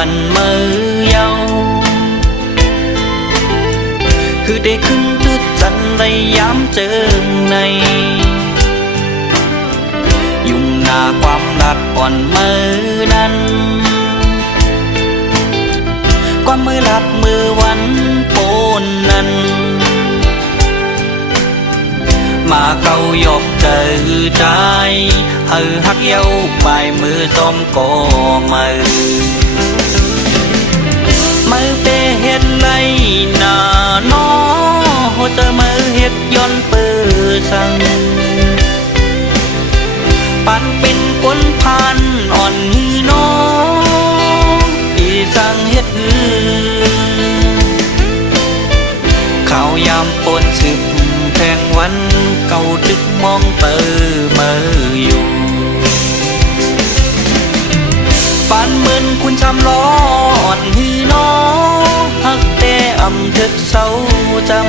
ปันมือเยาคือได้ขึ้นตึดจันได้ย้ำเจอในยุ่งหน้าความรัดอ่อนมือนั้นความมือลัดมือวันโปนนั้นมาเกาหยอกเจอใจหักเย้าปลายมือซ้อมก่อมือเปเฮ็ดไรหน้าน้อเจอมือเฮ็ดย้อนเปื้อสั่งปันเป็นคนพันอ่อนหือน้ออีสั่งเฮ็ดหือข้าวยามปนสืบแทงวันเก่าตึกมองเตอมืออยู่ปานเหมือนคุณชำล้ออ่อนหือน้อหักแต่อำทึกเศร้าจำ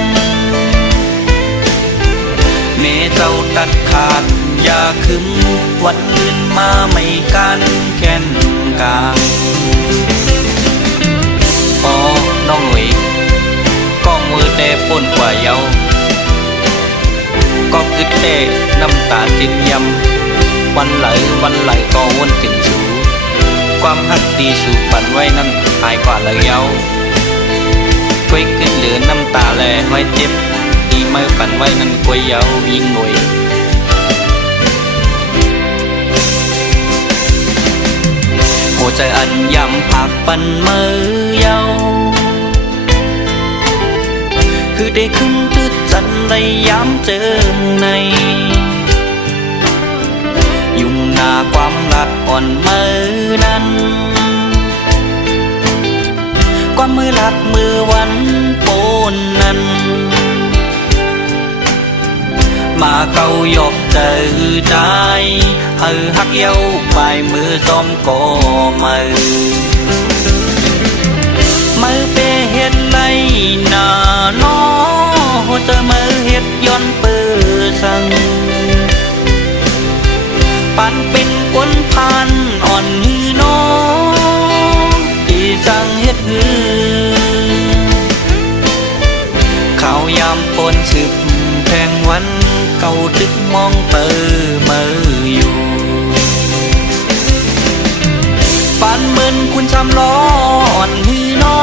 เมเจ้าตัดขาดอย่าขึ้นวันลื่นมาไม่กันแค้นกลางพอน้องหนุ่ยก็มือแต่ป่นกว่าเยาก็คือแต่น้ำตาจิ้มยำวันไหลก็วนถึงสูความหักดีสู่ปันไว้นั้นหายกว่าเลยเยาควยขึ้นเหลือน้ำตาแลไว้เจ็บดีไม่ปันไว้นั้นควยเยายิ่งหน่วยหัวใจอันยำผักปันมือเยาคือได้ขึ้นตึดจันได้ย้ำเจอในยุ่งหน้าความรัดอ่อนมือนั้นความมือลัดมือวันโปนนั้นมาเกาหยอกเจอใจหักเย้าปลายมือซ้อมก่อมือเปเฮ็ดไรหน้าน้อเจอมือเฮ็ดย้อนเปื้อสั่งปันเป็นคนพันอ่อนหือน้อที่สั่งเฮ็ดหือข้าวยามปนสืบแทงวันเก่าตึกมองเตอมืออยู่ปานเหมือนคุณชำล้ออ่อนหือน้อ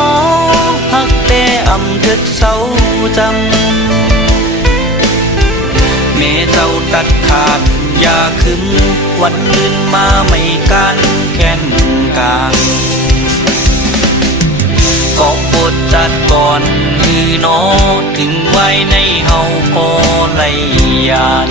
หักแต่อำทึกเศร้าจำเมเจ้าตัดขาดอย่าขึ้นวันลื่นมาไม่กันแค้นกลางก็โปรดจัดก่อนหือน้อถึงไว้ในเฮาพอไลยาน